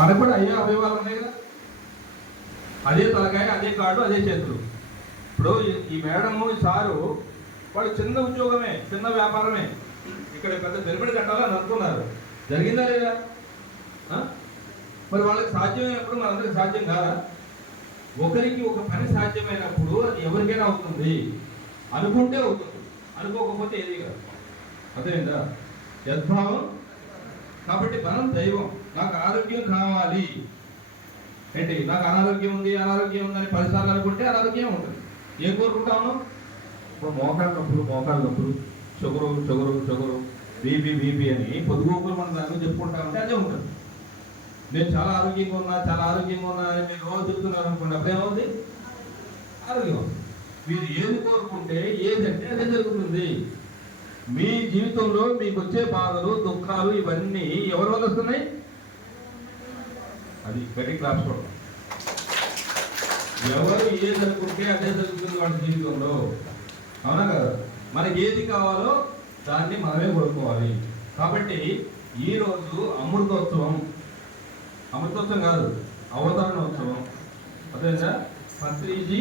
మనకు కూడా అయ్యే అవయవాలు ఉన్నాయి కదా, అదే తలకాయ, అదే కాడు, అదే చేతులు. ఇప్పుడు ఈ మేడము, ఈ సారు వాళ్ళు చిన్న ఉద్యోగమే, చిన్న వ్యాపారమే, ఇక్కడ పెద్ద పిరమిడ్ కట్టాలని అనుకున్నారు. జరిగిందా లేదా? మరి వాళ్ళకి సాధ్యమైనప్పుడు మనందరికి సాధ్యం కాదా? ఒకరికి ఒక పని సాధ్యమైనప్పుడు అది ఎవరికైనా అవుతుంది. అనుకుంటే అవుతుంది, అనుకోకపోతే ఏది కాదు. అదేంటా యద్భావం. కాబట్టి మనం దైవం. నాకు ఆరోగ్యం కావాలి ఏంటి, నాకు అనారోగ్యం ఉంది, అనారోగ్యం ఉందని 10 సార్లు అనుకుంటే అనారోగ్యం ఉంటుంది. ఏం కోరుకుంటాము? ఇప్పుడు మోకాళ్ళ నొప్పులు, షుగరు, బీపీ అని పొద్దుగోకులు మనం దాన్ని చెప్పుకుంటామంటే అదే ఉంటుంది. నేను చాలా ఆరోగ్యంగా ఉన్నా అని మీరు రోజు చెప్తున్నారు అనుకోండి, అప్పుడేమవుతుంది? ఆరోగ్యం. మీరు ఏది కోరుకుంటే ఏదంటే అదే జరుగుతుంది. మీ జీవితంలో మీకు వచ్చే బాధలు, దుఃఖాలు ఇవన్నీ ఎవరి వల్ల వస్తున్నాయి? అది గట్టి క్లాస్ కూడా. ఎవరు ఏది అనుకుంటే అదే జరుగుతుంది వాళ్ళ జీవితంలో. అవునా కదా? మనకి ఏది కావాలో దాన్ని మనమే కొనుక్కోవాలి. కాబట్టి ఈరోజు అమృతోత్సవం కాదు, అవతరణోత్సవం. అదేనా? పత్రిజీ